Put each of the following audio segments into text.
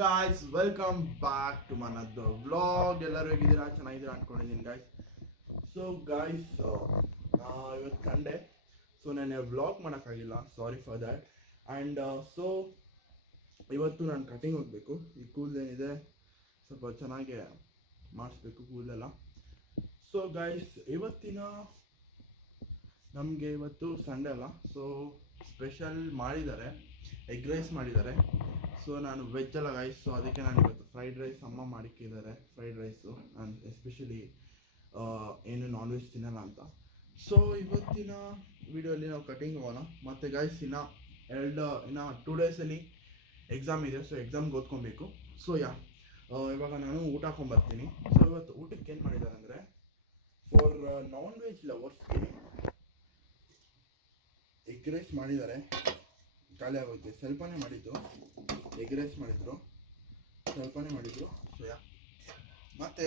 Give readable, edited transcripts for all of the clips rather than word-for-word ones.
Guys welcome back to ಮನದ್ದು vlog. ಎಲ್ಲರೂ ಹೇಗಿದ್ದೀರಾ? ಚೆನ್ನಾಗಿದ್ದೀರಾ ಅನ್ಕೊಂಡಿದ್ದೀನಿ ಗಾಯ್ಸ್. ಸೊ ಗಾಯ್ಸ್, ಇವತ್ತು ಸಂಡೇ, ಸೊ ನಾನು ವ್ಲಾಗ್ ಮಾಡೋಕ್ಕಾಗಿಲ್ಲ, sorry for that. And so ಇವತ್ತು ನಾನು ಕಟಿಂಗ್ ಹೋಗಬೇಕು. ಈ ಕೂದಲೇನಿದೆ ಸ್ವಲ್ಪ ಚೆನ್ನಾಗಿ ಮಾಡಿಸ್ಬೇಕು ಕೂದಲೆಲ್ಲ. ಸೊ ಗಾಯ್ಸ್, ನಮಗೆ ಇವತ್ತು ಸಂಡೇ ಅಲ್ಲ, ಸೊ ಸ್ಪೆಷಲ್ ಮಾಡಿದ್ದಾರೆ, ಎಗ್ ರೈಸ್ ಮಾಡಿದ್ದಾರೆ. ಸೊ ನಾನು ವೆಜ್ ಅಲ್ಲ ಗೈಸ್, ಸೊ ಅದಕ್ಕೆ ನಾನು ಇವತ್ತು ಫ್ರೈಡ್ ರೈಸ್ ಅಮ್ಮ ಮಾಡಿಕ್ಕಿದ್ದಾರೆ, ಫ್ರೈಡ್ ರೈಸು. ನಾನು ಎಸ್ಪೆಷಲಿ ಏನು ನಾನ್ ವೆಜ್ ತಿನ್ನಲ್ಲ ಅಂತ. ಸೊ ಇವತ್ತಿನ ವಿಡಿಯೋಲಿ ನಾವು ಕಟಿಂಗ್ ಹೋಗೋಣ. ಮತ್ತು ಗೈಸ್ ಇನ್ನು 2 ಡೇಸಲ್ಲಿ ಎಕ್ಸಾಮ್ ಇದೆ, ಸೊ ಎಕ್ಸಾಮ್ಗೆ ಓದ್ಕೊಬೇಕು. ಸೊ ಇವಾಗ ನಾನು ಊಟ ಹಾಕೊಂಬರ್ತೀನಿ. ಸೊ ಇವತ್ತು ಊಟಕ್ಕೆ ಏನು ಮಾಡಿದ್ದಾರೆ ಅಂದರೆ, ಫಾರ್ ನಾನ್ ವೆಜ್ ಲವರ್ಸ್ಗೆ ಎಗ್ ರೈಸ್ ಮಾಡಿದ್ದಾರೆ. ಖಾಲಿ ಆಗೋಯ್ತು, ಸ್ವಲ್ಪನೇ ಮಾಡಿದ್ದು. ಎಗ್ ರೈಸ್ ಮಾಡಿದ್ರು, ಸ್ವಲ್ಪನೇ ಮಾಡಿದ್ರು. ಸೊ ಮತ್ತು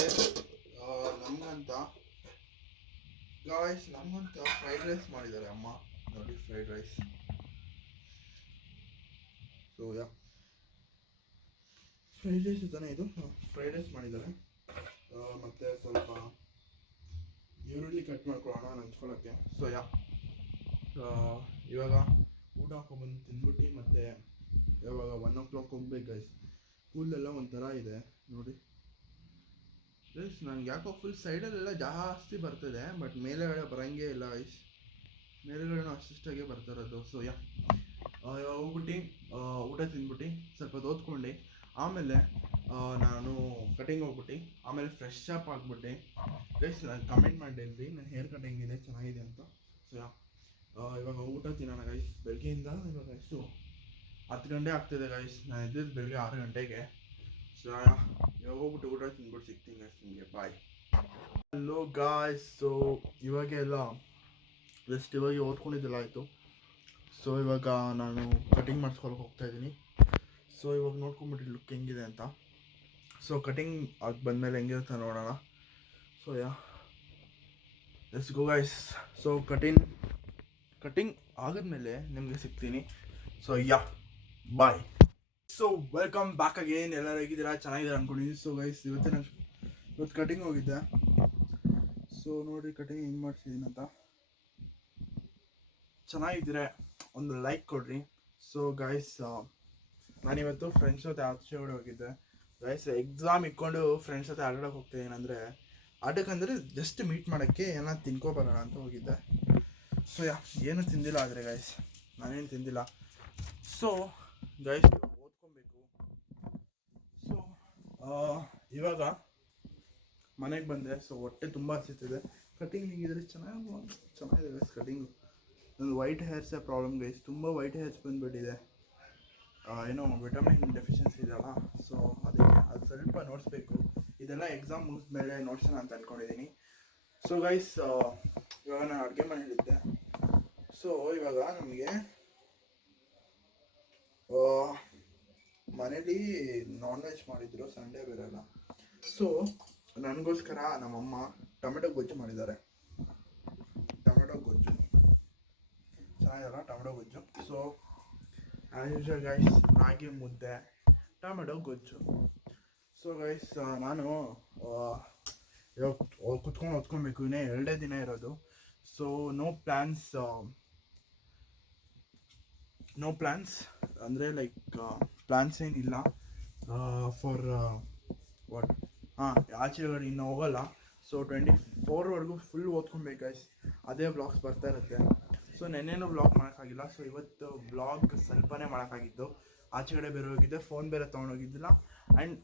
ನಮಗಂತ ಫ್ರೈಡ್ ರೈಸ್ ಮಾಡಿದ್ದಾರೆ ಅಮ್ಮ. ನೋಡಿ fried rice. So fried rice ತಾನೇ ಇದು, ಫ್ರೈಡ್ ರೈಸ್ ಮಾಡಿದ್ದಾರೆ. ಮತ್ತು ಸ್ವಲ್ಪ ಈರುಳ್ಳಿ ಕಟ್ ಮಾಡ್ಕೊಳ್ಳೋಣ ನಂಚ್ಕೊಳ್ಳೋಕ್ಕೆ. ಸೊ ಇವಾಗ ಊಟ ಹಾಕೊಂಡ್ಬಂದು ತಿಂದ್ಬಿಟ್ಟು ಮತ್ತೆ ಇವಾಗ 1 o'clock ಹೋಗ್ಬೇಕು ಗೈಸ್. ಕೂದಲೆಲ್ಲ ಒಂಥರ ಇದೆ ನೋಡಿ ಗೈಸ್. ನನಗೆ ಯಾಕೋ ಫುಲ್ ಸೈಡಲ್ಲೆಲ್ಲ ಜಾಸ್ತಿ ಬರ್ತದೆ, ಬಟ್ ಮೇಲೆಗಡೆ ಬರೋಂಗೇ ಇಲ್ಲ ಗೈಸ್. ಮೇಲೆಗಡೆನೂ ಅಷ್ಟಿಷ್ಟಾಗೆ ಬರ್ತಾರದು. ಸೊ ಇವಾಗ ಹೋಗ್ಬಿಟ್ಟು ಊಟ ತಿಂದ್ಬಿಟ್ಟು ಸ್ವಲ್ಪ ಓದ್ಕೊಂಡು ಆಮೇಲೆ ನಾನು ಕಟಿಂಗ್ ಹೋಗ್ಬಿಟ್ಟು ಆಮೇಲೆ ಫ್ರೆಶ್ ಅಪ್ ಆಗಿಬಿಟ್ಟು ಗೈಸ್, ನಾನು ಕಮೆಂಟ್ ಮಾಡಿದ್ರಿ ನನ್ನ ಹೇರ್ ಕಟ್ ಹೆಂಗಿದೆ, ಚೆನ್ನಾಗಿದೆ ಅಂತ. ಸೊ ಇವಾಗ ಊಟ ತಿನ್ನೋಣ ಗೈಸ್. ಬೆಳಗ್ಗೆಯಿಂದ ಇವಾಗ ಎಷ್ಟು 10 ಗಂಟೆ ಆಗ್ತಿದೆ ಗೈಸ್. ನಾನು ಎದ್ದಿದ್ದು ಬೆಳಗ್ಗೆ 6 ಗಂಟೆಗೆ. ಸೊ ಇವಾಗ ಹೋಗ್ಬಿಟ್ಟು ಊಟ ತಿಂದ್ಬಿಟ್ಟು ಸಿಗ್ತೀನಿ ಗೈಸ್ ನಿಮಗೆ. ಬಾಯ್. Hello guys. ಸೊ ಇವಾಗೆಲ್ಲ ಇವಾಗ ಓದ್ಕೊಂಡಿದ್ದೆಲ್ಲ ಆಯಿತು. ಸೊ ಇವಾಗ ನಾನು ಕಟಿಂಗ್ ಮಾಡಿಸ್ಕೊಳಕ್ಕೆ ಹೋಗ್ತಾಯಿದ್ದೀನಿ. ಸೊ ಇವಾಗ ನೋಡ್ಕೊಂಬಿಟ್ಟು ಲುಕ್ ಹೆಂಗಿದೆ ಅಂತ. ಸೊ ಕಟಿಂಗ್ ಆಗಿ ಬಂದಮೇಲೆ ಹೆಂಗಿರುತ್ತೆ ನೋಡೋಣ. So let's go guys. So cutting ಆಗಿದ್ಮೇಲೆ ನಿಮಗೆ ಸಿಗ್ತೀನಿ. So bye. So welcome back again. ಎಲ್ಲರೂ ಹೇಗಿದ್ದೀರಾ? ಚೆನ್ನಾಗಿದ್ದೀರಾ ಅಂದ್ಕೊಂಡಿದ್ದೀನಿ. ಸೊ ಗೈಸ್, ಇವತ್ತು ಕಟಿಂಗ್ ಹೋಗಿದ್ದೆ. ಸೊ ನೋಡಿರಿ ಕಟಿಂಗ್ ಹೆಂಗೆ ಮಾಡ್ತಿದ್ದೀನಿ ಅಂತ. ಚೆನ್ನಾಗಿದ್ದರೆ ಒಂದು ಲೈಕ್ ಕೊಡ್ರಿ. ಸೊ ಗೈಸ್, ನಾನಿವತ್ತು ಫ್ರೆಂಡ್ಸ್ ಜೊತೆ ಆಚೆ ಹೋಗಿದ್ದೆ ಗೈಸ್. ಎಕ್ಸಾಮ್ ಇಟ್ಕೊಂಡು ಫ್ರೆಂಡ್ಸ್ ಜೊತೆ ಆಟಾಡೋಕೆ ಹೋಗ್ತಾಯಿದ್ದೀನಿ. ಆಟಕ್ಕಂದರೆ ಜಸ್ಟ್ ಮೀಟ್ ಮಾಡೋಕ್ಕೆ ಏನಾದ್ರು ತಿನ್ಕೊಬರೋಣ ಅಂತ ಹೋಗಿದ್ದೆ. ಸೊ ಏನೂ ತಿಂದಿಲ್ಲ ಆದರೆ ಗೈಸ್, ನಾನೇನು ತಿಂದಿಲ್ಲ. So guys, ಓದ್ಕೊಬೇಕು. ಸೊ ಇವಾಗ ಮನೆಗೆ ಬಂದೆ. ಸೊ ಹೊಟ್ಟೆ ತುಂಬ ಹಸಿತಿದೆ. ಕಟಿಂಗ್ ಹಿಂಗಿದ್ರೆ ಚೆನ್ನಾಗಿದೆ ಗೈಸ್ ಕಟಿಂಗು. ನನ್ನ ವೈಟ್ ಹೇರ್ಸೇ ಪ್ರಾಬ್ಲಮ್ ಗೈಸ್, ತುಂಬ ವೈಟ್ ಹೇರ್ಸ್ ಬಂದುಬಿಟ್ಟಿದೆ. ಏನೋ ವಿಟಮಿನ್ ಡೆಫಿಷಿಯನ್ಸಿ ಇದೆಯಲ್ಲ, ಸೊ ಅದಕ್ಕೆ ಅದು ಸ್ವಲ್ಪ ನೋಡಿಸ್ಬೇಕು. ಇದೆಲ್ಲ ಎಕ್ಸಾಮ್ ಮುಗಿದ್ಮೇಲೆ ನೋಡ್ಸೋಣ ಅಂತ ಅಂದ್ಕೊಂಡಿದ್ದೀನಿ. ಸೊ ಗೈಸ್, ಇವಾಗ ನಾನು ಅಡುಗೆ ಮನೆಯಲ್ಲಿದ್ದೆ. ಸೊ ಇವಾಗ ನಮಗೆ ಮನೇಲಿ ನಾನ್ ವೆಜ್ ಮಾಡಿದ್ರು, ಸಂಡೇ ಬೇರೆಲ್ಲ. ಸೊ ನನಗೋಸ್ಕರ ನಮ್ಮಮ್ಮ ಟೊಮೆಟೊ ಗೊಜ್ಜು ಮಾಡಿದ್ದಾರೆ. ಟೊಮೆಟೊ ಗೊಜ್ಜು ಚೆನ್ನಾಗಿರಲ್ಲ, ಟೊಮೆಟೊ ಗೊಜ್ಜು. ಸೊ ಆ್ಯಸ್ ಯೂಶುವಲ್ ಗೈಸ್, ರಾಗಿ ಮುದ್ದೆ, ಟೊಮೆಟೊ ಗೊಜ್ಜು. ಸೊ ಗೈಸ್, ನಾನು ಇವಾಗ ಕುತ್ಕೊಂಡು ಓದ್ಕೊಬೇಕು. ಇನ್ನೇ 2 ದಿನ ಇರೋದು. ಸೊ ನೋ ಪ್ಲ್ಯಾನ್ಸ್ ಅಂದರೆ ಲೈಕ್ ಪ್ಲ್ಯಾನ್ಸ್ ಏನಿಲ್ಲ ಫಾರ್ ವಾಟ್. ಆಚೆಗಡೆ ಇನ್ನೂ ಹೋಗಲ್ಲ. ಸೊ 24ವರೆಗೂ ಫುಲ್ ಓದ್ಕೊಬೇಕು ಗೈಸ್. ಅದೇ ವ್ಲಾಗ್ಸ್ ಬರ್ತಾ ಇರುತ್ತೆ. ಸೊ ನೆನ್ನೆನೂ ವ್ಲಾಗ್ ಮಾಡೋಕ್ಕಾಗಿಲ್ಲ. ಸೊ ಇವತ್ತು ವ್ಲಾಗ್ ಸ್ವಲ್ಪನೇ ಮಾಡೋಕ್ಕಾಗಿದ್ದು. ಆಚೆಗಡೆ ಬೇರೆ ಹೋಗಿದ್ದೆ, ಫೋನ್ ಬೇರೆ ತೊಗೊಂಡೋಗಿದ್ದಿಲ್ಲ. ಆ್ಯಂಡ್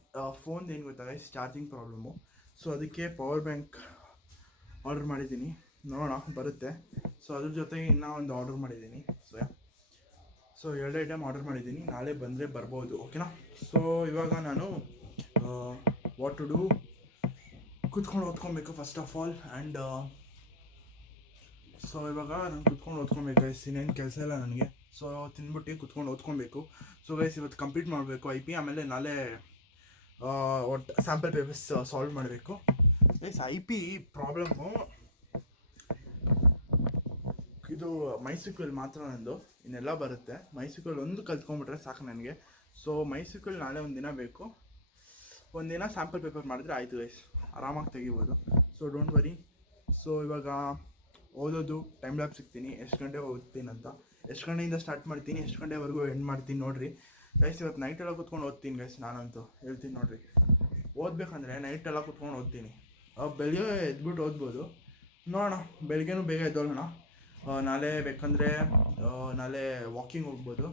ಫೋನ್ದು ಏನು ಗೊತ್ತಾ ಗೈಸ್, ಚಾರ್ಜಿಂಗ್ ಪ್ರಾಬ್ಲಮ್ಮು. ಸೊ ಅದಕ್ಕೆ ಪವರ್ ಬ್ಯಾಂಕ್ ಆರ್ಡ್ರ್ ಮಾಡಿದ್ದೀನಿ, ನೋಡೋಣ ಬರುತ್ತೆ. ಸೊ ಅದ್ರ ಜೊತೆಗೆ ಇನ್ನೂ ಒಂದು ಆರ್ಡ್ರ್ ಮಾಡಿದ್ದೀನಿ. ಸೊ 2 ಐಟಮ್ ಆರ್ಡರ್ ಮಾಡಿದ್ದೀನಿ, ನಾಳೆ ಬಂದರೆ ಬರ್ಬೋದು. ಓಕೆನಾ? ಸೊ ಇವಾಗ ನಾನು ವಾಟ್ ಟು ಡೂ, ಕುತ್ಕೊಂಡು ಓದ್ಕೊಬೇಕು first of all. And so ಇವಾಗ ನಾನು ಕುತ್ಕೊಂಡು ಓದ್ಕೊಬೇಕು ಗೈಸ್, ಇನ್ನೇನು ಕೆಲಸ ಇಲ್ಲ ನನಗೆ. ಸೊ ತಿಂದ್ಬಿಟ್ಟು ಕುತ್ಕೊಂಡು ಓದ್ಕೊಬೇಕು. ಸೊ ಗೈಸ್, ಇವತ್ತು ಕಂಪ್ಲೀಟ್ ಮಾಡಬೇಕು IP. ಆಮೇಲೆ ನಾಳೆ ಒಟ್ಟು ಸ್ಯಾಂಪಲ್ ಪೇಪರ್ಸ್ ಸಾಲ್ವ್ ಮಾಡಬೇಕು ಗೈಸ್. IP ಪ್ರಾಬ್ಲಮ್ಮು ಇದು MySQL ಮಾತ್ರ ನಂದು, ಇನ್ನೆಲ್ಲ ಬರುತ್ತೆ. MySQL ಒಂದು ಕಲ್ತ್ಕೊಂಡ್ಬಿಟ್ರೆ ಸಾಕು ನನಗೆ. ಸೊ ಮೈಸೂರಲ್ಲಿ ನಾಳೆ ಒಂದಿನ ಬೇಕು, ಒಂದಿನ ಸ್ಯಾಂಪಲ್ ಪೇಪರ್ ಮಾಡಿದ್ರೆ ಆಯಿತು ಗೈಸ್, ಆರಾಮಾಗಿ ತೆಗಿಬೋದು. So don't worry. ಸೊ ಇವಾಗ ಓದೋದು ಟೈಮ್ ಲ್ಯಾಬ್ ಸಿಗ್ತೀನಿ, ಎಷ್ಟು ಗಂಟೆ ಓದ್ತೀನಿ ಅಂತ, ಎಷ್ಟು ಗಂಟೆಯಿಂದ ಸ್ಟಾರ್ಟ್ ಮಾಡ್ತೀನಿ, ಎಷ್ಟು ಗಂಟೆವರೆಗೂ ಎಂಡ್ ಮಾಡ್ತೀನಿ ನೋಡಿರಿ ಗೈಸ್. ಇವತ್ತು ನೈಟೆಲ್ಲ ಕೂತ್ಕೊಂಡು ಓದ್ತೀನಿ ಗೈಸ್, ನಾನಂತೂ ಹೇಳ್ತೀನಿ ನೋಡಿರಿ. ಓದಬೇಕಂದ್ರೆ ನೈಟೆಲ್ಲ ಕೂತ್ಕೊಂಡು ಓದ್ತೀನಿ. ಬೆಳಿಗ್ಗೆ ಎದ್ಬಿಟ್ಟು ಓದ್ಬೋದು, ನೋಡೋಣ. ಬೆಳಿಗ್ಗೆನೂ ಬೇಗ ಎದ್ದೋಳೋಣ. ನಾಳೆ ಬೇಕಂದರೆ ನಾಳೆ ವಾಕಿಂಗ್ ಹೋಗ್ಬೋದು.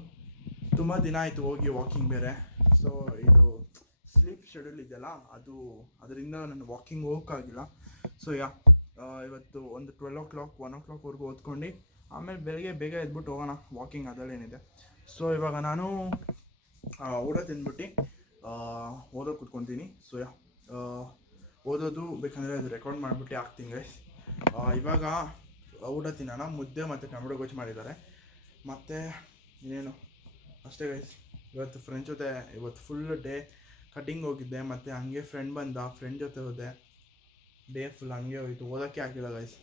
ತುಂಬ ದಿನ ಆಯಿತು ಹೋಗಿ ವಾಕಿಂಗ್ ಬೇರೆ. ಸೊ ಇದು ಸ್ಲೀಪ್ ಶೆಡ್ಯೂಲ್ ಇದೆಯಲ್ಲ, ಅದರಿಂದ ನಾನು ವಾಕಿಂಗ್ ಹೋಗೋಕ್ಕಾಗಿಲ್ಲ. ಸೊ ಇವತ್ತು ಒಂದು 12 o'clock 1 o'clockವರೆಗೂ ಓದ್ಕೊಂಡು ಆಮೇಲೆ ಬೆಳಗ್ಗೆ ಬೇಗ ಎದ್ಬಿಟ್ಟು ಹೋಗೋಣ ವಾಕಿಂಗ್, ಅದರಲ್ಲೇನಿದೆ. ಸೊ ಇವಾಗ ನಾನು ಊಟ ತಿಂದ್ಬಿಟ್ಟು ಓದೋಕೆ ಕೂತ್ಕೊತೀನಿ. ಸೊ ಓದೋದು ಬೇಕಂದರೆ ಅದು ರೆಕಾರ್ಡ್ ಮಾಡಿಬಿಟ್ಟು ಹಾಕ್ತೀನಿ ಗೈಸ್. ಇವಾಗ ಊಟ ತಿನ್ನೋಣ. ಮುದ್ದೆ ಮತ್ತು ಟೊಮೆಟೊ ಗೊಜ್ಜು ಮಾಡಿದ್ದಾರೆ, ಮತ್ತು ಇನ್ನೇನು ಅಷ್ಟೇ ಗೈಸ್. ಇವತ್ತು ಫ್ರೆಂಡ್ ಜೊತೆ ಫುಲ್ ಡೇ ಕಟಿಂಗ್ ಹೋಗಿದ್ದೆ, ಮತ್ತು ಹಂಗೆ ಫ್ರೆಂಡ್ ಜೊತೆ ಹೋದೆ. ಡೇ ಫುಲ್ ಹಂಗೆ ಹೋಯಿತು, ಓದೋಕ್ಕೆ ಆಗಿಲ್ಲ ಗೈಸ್.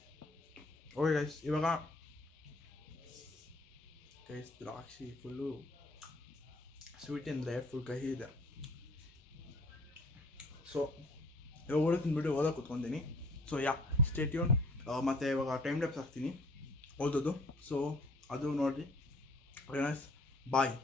ಓಕೆ ಗೈಸ್, ಇವಾಗ ಗೈಸ್ ದ್ರಾಕ್ಷಿ ಫುಲ್ಲು ಸ್ವೀಟ್ ಅಂದರೆ ಫುಲ್ ಕಹಿ ಇದೆ. ಸೊ ಇವಾಗ ಊಟ ತಿಂದ್ಬಿಟ್ಟು ಓದೋಕೆ ಕೂತ್ಕೊತೀನಿ. So stay tune. ಮತ್ತು ಇವಾಗ ಟೈಮ್ ಲ್ಯಾಪ್ಸ್ ಹಾಕ್ತೀನಿ ಓದೋದು. ಸೊ ಅದು ನೋಡಿರಿ. ಬಾಯ್.